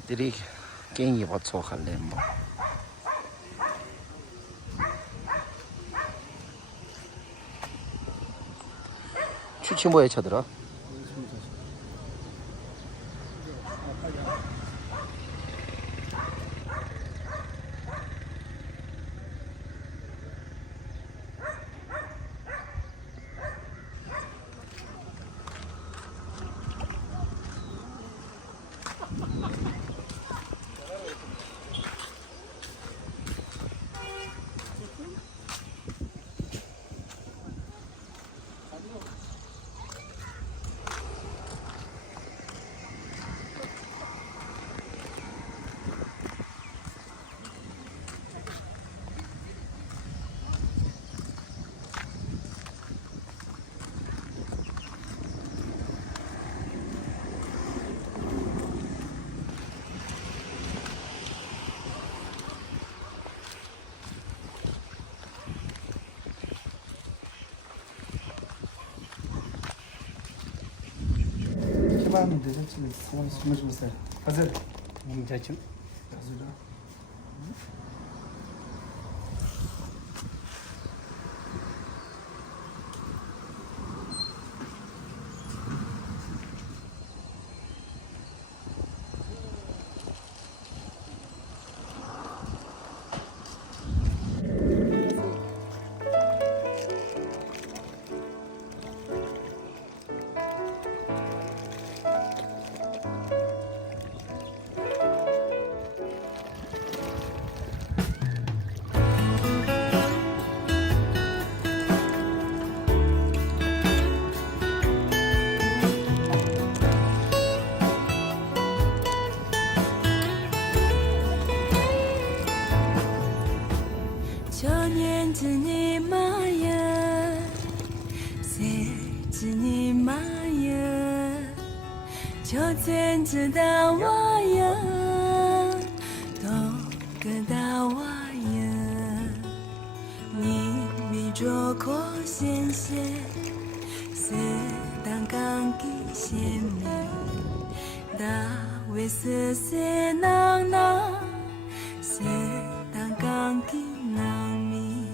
것들이 깽이 버초할래 뭐. 추치 뭐에 쳐들어? Devam edeceğiz. Tamam, sıkmışız. Hazır. Mumcacım. Hazır.就天知道我呀，都知道我呀，你比着可先些，是当刚给先米，大为是些囊囊，是当刚给囊米，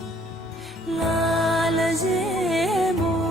啦啦节目。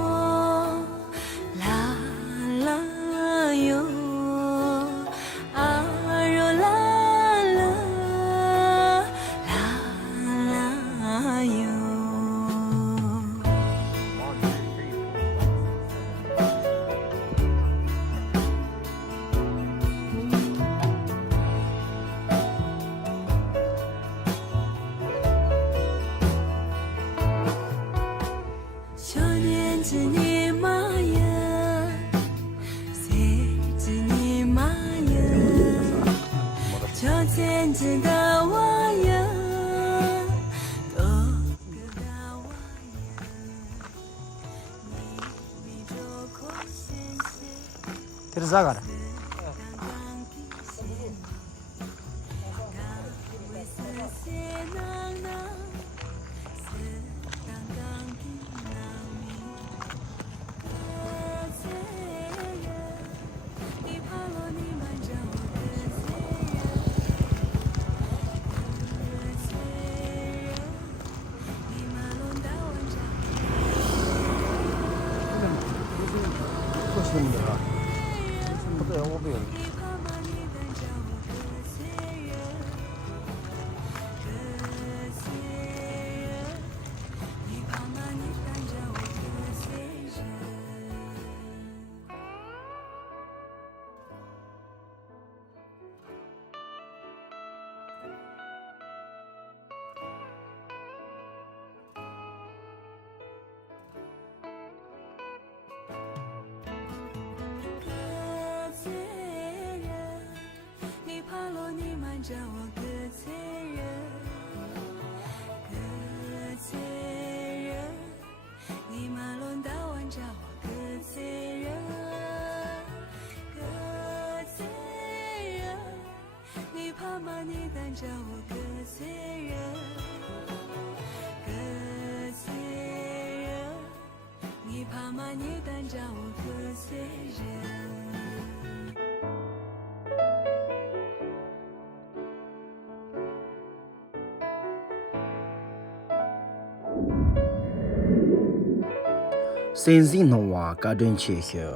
知道我呀，都知道我呀，你比着可先些。 Terzagar.叫我个罪人，个罪人，你马龙大王叫我个罪人，个罪人，你怕吗？你敢叫我个罪人，个罪人，你怕吗？你敢叫我个罪人。新新的话，家庭切些。